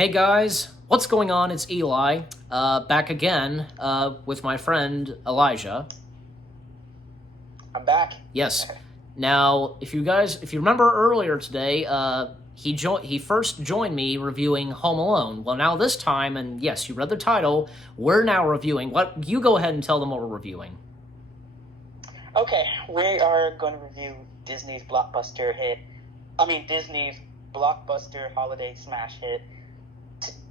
Hey guys, what's going on? It's Eli, back again with my friend Elijah. I'm back. Yes. Now, if you remember earlier today, he first joined me reviewing Home Alone. Well, now this time, and yes, you read the title, we're now reviewing. What you go ahead and tell them what we're reviewing. Okay, we are going to review Disney's blockbuster hit. Disney's blockbuster holiday smash hit,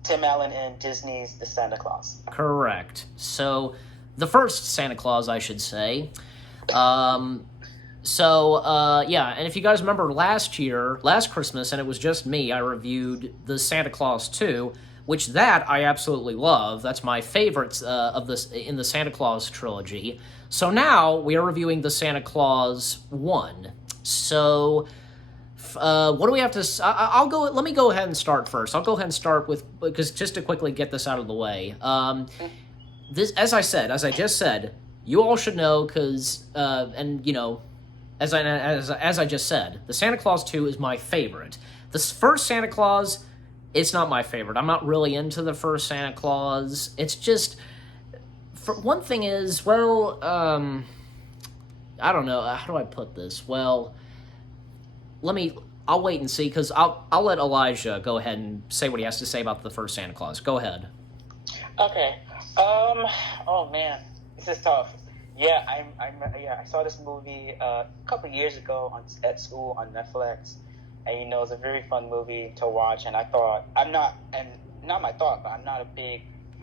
Tim Allen and Disney's The Santa Claus. Correct. So, the first Santa Claus, I should say. Yeah, and if you guys remember last Christmas, and it was just me, I reviewed the Santa Claus 2, which that I absolutely love. That's my favorite of this in the Santa Claus trilogy. So now we are reviewing the Santa Claus 1. So, what do we have to? I'll go. Let me go ahead and start first. I'll go ahead and start because just to quickly get this out of the way. This, as I just said, you all should know because, as I just said, the Santa Claus 2 is my favorite. The first Santa Claus, it's not my favorite. I'm not really into the first Santa Claus. It's just, for one thing is, I don't know, how do I put this? Well, I'll wait and see, because I'll let Elijah go ahead and say what he has to say about the first Santa Claus. Go ahead. Okay. Oh man, this is tough. Yeah, I saw this movie a couple years ago at school on Netflix, and it's a very fun movie to watch. And I'm not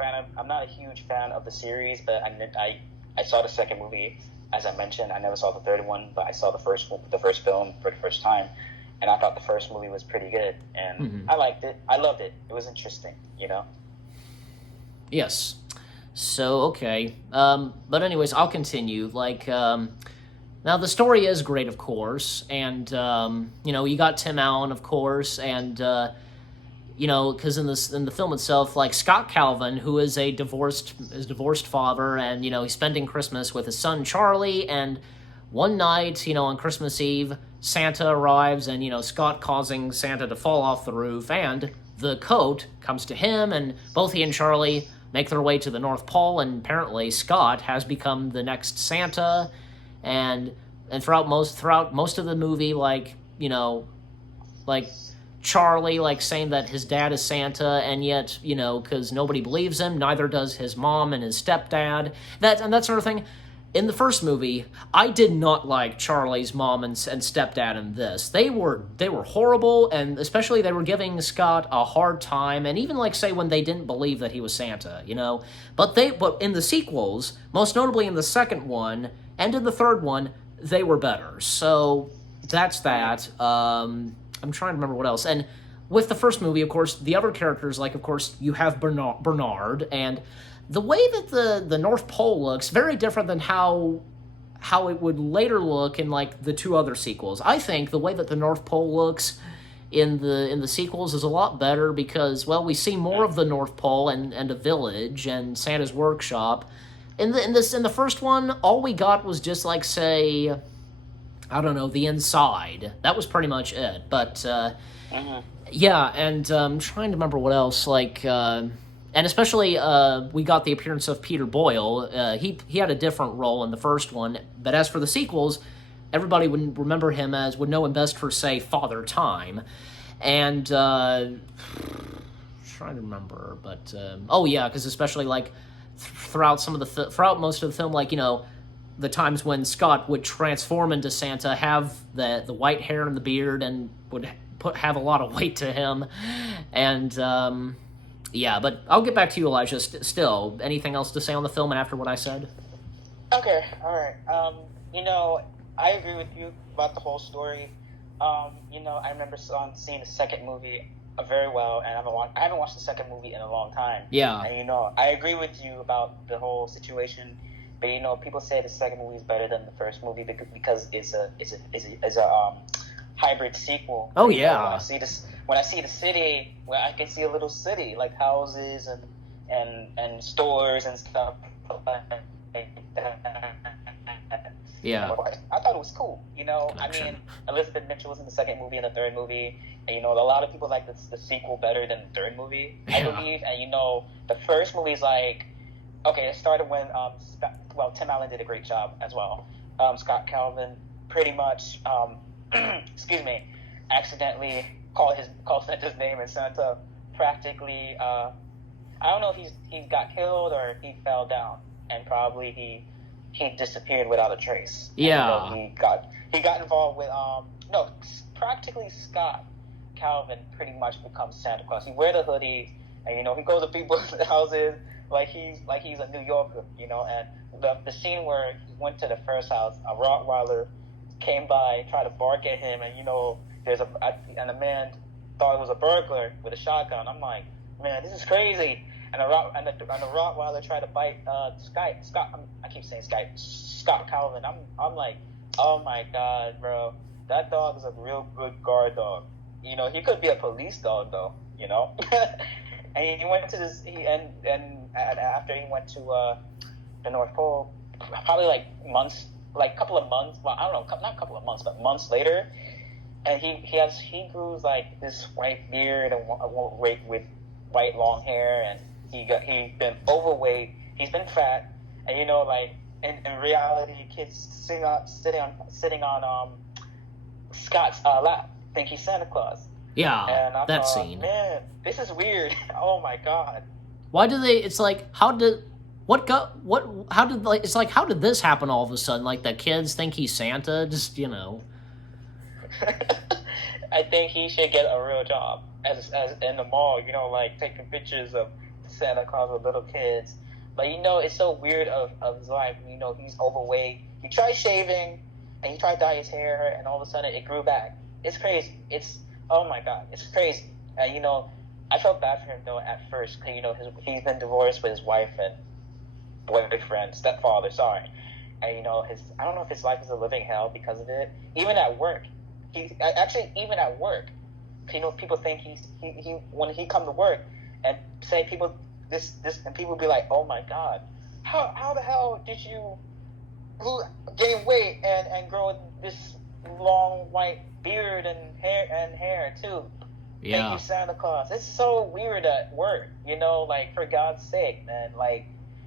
a huge fan of the series, but I saw the second movie. As I mentioned, I never saw the third one, but I saw the first film for the first time, and I thought the first movie was pretty good, and I liked it. I loved it. It was interesting, Yes. So, okay. But anyways, I'll continue. Now the story is great, of course, and, you got Tim Allen, of course, and, because in the film itself, Scott Calvin, who is a divorced father, and he's spending Christmas with his son Charlie, and one night, on Christmas Eve, Santa arrives, and Scott causing Santa to fall off the roof, and the coat comes to him, and both he and Charlie make their way to the North Pole, and apparently Scott has become the next Santa, and throughout most of the movie, Charlie, saying that his dad is Santa, and yet, because nobody believes him, neither does his mom and his stepdad, that sort of thing. In the first movie, I did not like Charlie's mom and stepdad in this. They were horrible, and especially they were giving Scott a hard time, and even, say, when they didn't believe that he was Santa, But in the sequels, most notably in the second one, and in the third one, they were better. So, that's that. I'm trying to remember what else. And with the first movie, of course, the other characters, of course, you have Bernard, and the way that the North Pole looks, very different than how it would later look in, the two other sequels. I think the way that the North Pole looks in the sequels is a lot better because, well, we see more of the North Pole and a village and Santa's workshop. In the first one, all we got was just, say, I don't know, the inside. That was pretty much it. But, yeah, and I'm trying to remember what else, and especially, we got the appearance of Peter Boyle. He had a different role in the first one, but as for the sequels, everybody would know him best for, say, Father Time. And, trying to remember, but, because especially, throughout most of the film, the times when Scott would transform into Santa, have the white hair and the beard, and would have a lot of weight to him, and, yeah, but I'll get back to you, Elijah. Still, anything else to say on the film and after what I said? Okay, all right. I agree with you about the whole story. I remember seeing the second movie very well, and I haven't watched the second movie in a long time. Yeah. And I agree with you about the whole situation, but people say the second movie is better than the first movie because it's a hybrid sequel. Oh yeah. When I see the city, I can see a little city, like houses and stores and stuff like that. Yeah. I thought it was cool. Connection. I mean, Elizabeth Mitchell was in the second movie and the third movie, and a lot of people like the sequel better than the third movie, I believe. And the first movie is like, okay, it started when Tim Allen did a great job as well. Scott Calvin pretty much, excuse me, accidentally called Santa's name, and Santa practically, I don't know if he got killed or if he fell down, and probably he disappeared without a trace. Yeah. And, he got involved with practically Scott Calvin pretty much becomes Santa Claus. He wear the hoodie, and he goes to people's houses like he's a New Yorker, and the scene where he went to the first house, a Rottweiler came by, tried to bark at him, and and a man thought it was a burglar with a shotgun. I'm like, man, this is crazy. And the Rottweiler tried to bite Scott. I keep saying Scott Calvin. I'm like, oh my god, bro, that dog is a real good guard dog. He could be a police dog though. And he went to this. After he went to the North Pole, probably like couple of months. Well, I don't know, not a couple of months, but months later, and he grew like this white beard and with white long hair, and he's been overweight. He's been fat, and in reality, kids sitting on Scott's lap think he's Santa Claus. Yeah, and I that thought, scene. Man, this is weird. Oh my god. Why do they? It's like, how did this happen all of a sudden? Like, the kids think he's Santa, just I think he should get a real job as in the mall, like taking pictures of Santa Claus with little kids. But it's so weird of his life. He's overweight. He tried shaving, and he tried to dye his hair, and all of a sudden it grew back. It's crazy. Oh my god, it's crazy. And I felt bad for him though at first, because he's been divorced with his wife and boyfriend, stepfather. Sorry, and I don't know if his life is a living hell because of it. Even at work, even at work, people think he when he come to work and say people this and people be like, oh my god, how the hell did you gain weight and grow this long white beard and hair too? Yeah. Thank you, Santa Claus. It's so weird at work, like, for God's sake, man. Like,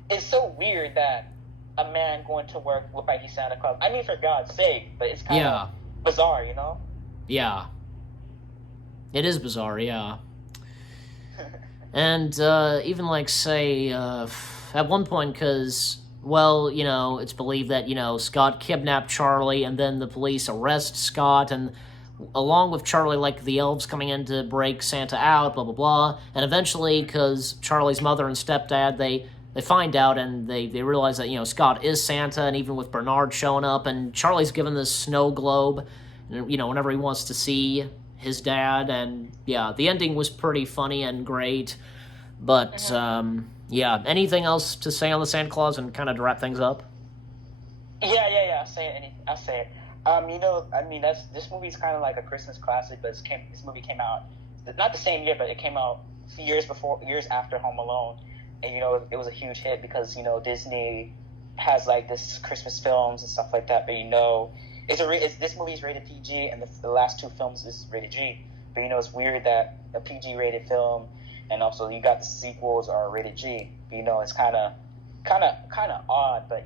it's so weird that a man going to work look like he's Santa Claus. I mean, for God's sake, but it's kind of bizarre, Yeah. It is bizarre, yeah. And even, like, say, at one point, because, well, it's believed that, Scott kidnapped Charlie, and then the police arrest Scott, and along with Charlie, like, the elves coming in to break Santa out, blah, blah, blah. And eventually, because Charlie's mother and stepdad, they find out, and they realize that, Scott is Santa, and even with Bernard showing up, and Charlie's given this snow globe, whenever he wants to see his dad, and, yeah, the ending was pretty funny and great. But, yeah, anything else to say on the Santa Claus and kind of to wrap things up? Yeah, I'll say it. This movie's kind of like a Christmas classic, but this movie came out not the same year, but it came out years after Home Alone, and it was a huge hit because Disney has like this Christmas films and stuff like that. But this movie's rated PG, and the last two films is rated G. But it's weird that a PG rated film, and also you got the sequels are rated G. But, it's kind of odd, but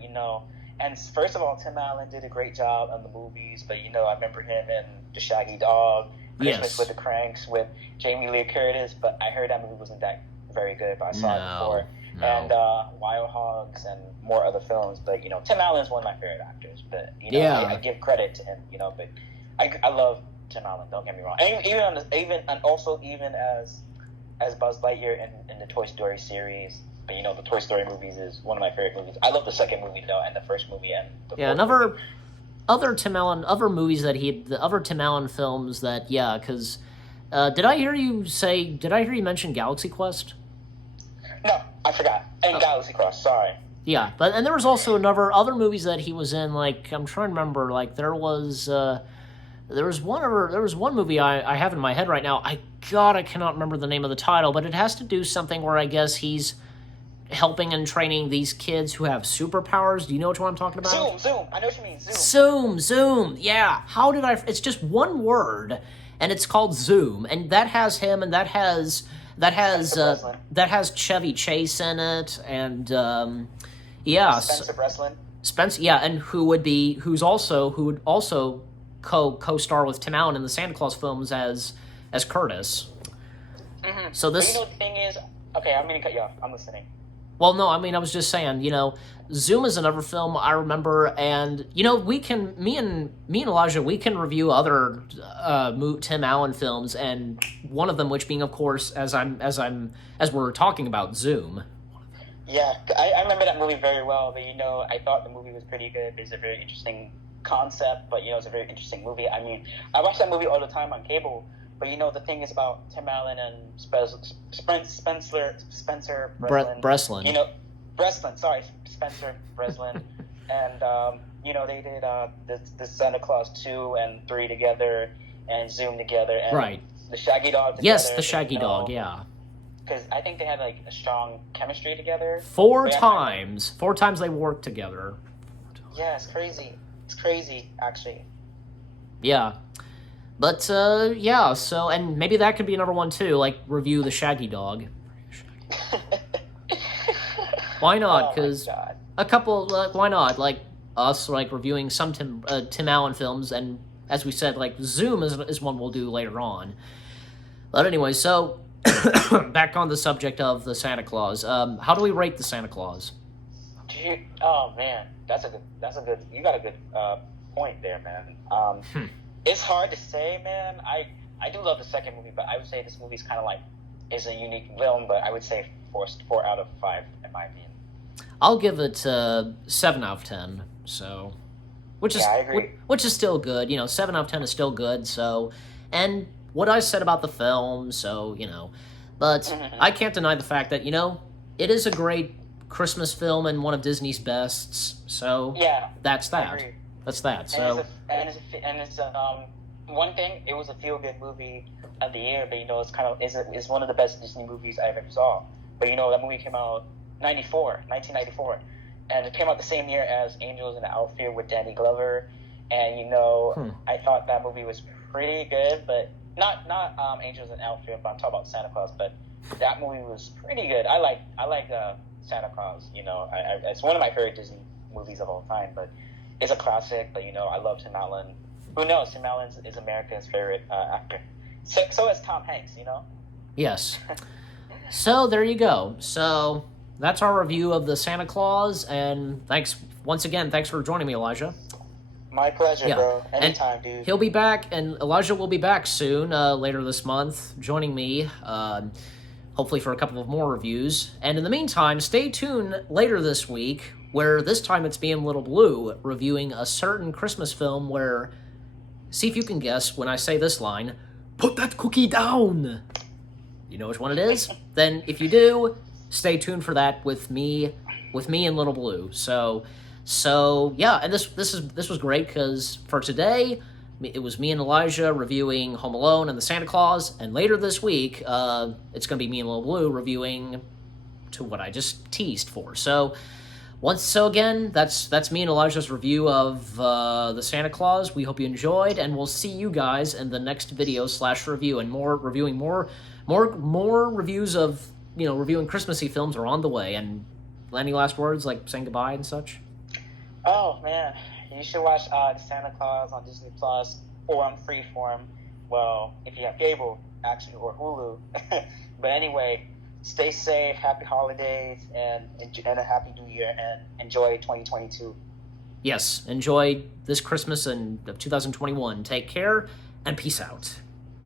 And first of all, Tim Allen did a great job on the movies, but I remember him in The Shaggy Dog, Christmas with the Cranks with Jamie Lee Curtis, but I heard that movie wasn't that very good, but I saw it before. No. And Wild Hogs and more other films, but Tim Allen is one of my favorite actors, but I give credit to him, but I love Tim Allen, don't get me wrong. And even as Buzz Lightyear in the Toy Story series. But the Toy Story movies is one of my favorite movies. I love the second movie though, and the first movie, and the other Tim Allen films that because did I hear you mention Galaxy Quest? No, I forgot. And Galaxy Quest, sorry. Yeah, and there was also other movies that he was in. Like, I'm trying to remember. Like, there was one movie I have in my head right now. I cannot remember the name of the title, but it has to do something where I guess he's helping and training these kids who have superpowers. Do you know which one I'm talking about? Zoom. I know what you mean. Zoom. Zoom. Yeah. How did I? It's just one word, and it's called Zoom, and that has him, and that has Chevy Chase in it, and yeah, Spencer Breslin. Spence, yeah, and who would also co-star with Tim Allen in the Santa Claus films as Curtis. Mm-hmm. So this, but you know, the thing is, okay, I'm gonna cut you off. I'm listening. well, no, I mean, I was just saying, Zoom is another film I remember, and me and Elijah, we can review other Tim Allen films, and one of them, which being, of course, as we're talking about, Zoom. Yeah, I remember that movie very well, but I thought the movie was pretty good. There's a very interesting concept, but it's a very interesting movie. I mean, I watch that movie all the time on cable, but the thing is about Tim Allen and Spencer Breslin. Breslin. Spencer Breslin, and they did the Santa Claus 2 and 3 together, and Zoom together, and right. The Shaggy Dog together. Yes, the Shaggy Dog, yeah. Because I think they had like a strong chemistry together. 4 times. 4 times they worked together. Yeah, it's crazy. It's crazy, actually. Yeah. But, yeah, so, and maybe that could be another one, too, like, review the Shaggy Dog. Why not? Because a couple, why not? Like, us, like, reviewing some Tim Allen films, and, as we said, like, Zoom is one we'll do later on. But anyway, so, back on the subject of the Santa Claus, how do we rate the Santa Claus? Oh, man, that's a good, you got a good, point there, man. It's hard to say, man. I do love the second movie, but I would say this movie's kind of like is a unique film. But I would say 4 out of 5 in my opinion. I'll give it 7 out of 10. So, which is I agree. Which is still good. 7 out of 10 is still good. So, and what I said about the film. So but I can't deny the fact that it is a great Christmas film and one of Disney's bests. So yeah, that's that. I agree. That's that. So it's one thing. It was a feel good movie of the year, but it's one of the best Disney movies I've ever saw. But that movie came out 1994, and it came out the same year as Angels in the Outfield with Danny Glover, and I thought that movie was pretty good, but not Angels in the Outfield, but I'm talking about Santa Claus. But that movie was pretty good. I like Santa Claus. It's one of my favorite Disney movies of all time, but. It's a classic, but I love Tim Allen. Who knows? Tim Allen is America's favorite actor. So is Tom Hanks. Yes. So there you go. So that's our review of the Santa Claus, and thanks for joining me, Elijah. My pleasure, bro. Anytime, dude. He'll be back, and Elijah will be back soon, later this month, joining me. Hopefully for a couple of more reviews. And in the meantime, stay tuned later this week, where this time it's me and Little Blue reviewing a certain Christmas film where, see if you can guess when I say this line, put that cookie down. You know which one it is? Then if you do, stay tuned for that with me and Little Blue. So yeah, and this was great because for today, it was me and Elijah reviewing Home Alone and the Santa Claus, and later this week, it's going to be me and Little Blue reviewing to what I just teased for. So again, that's me and Elijah's review of the Santa Claus. We hope you enjoyed, and we'll see you guys in the next video /review, and more reviews of reviewing Christmassy films are on the way. And any last words, like saying goodbye and such? Oh man. You should watch the Santa Claus on Disney Plus or on Freeform. Well, if you have cable, actually, or Hulu. But anyway, stay safe, happy holidays, and a happy New Year, and enjoy 2022. Yes, enjoy this Christmas and 2021. Take care, and peace out.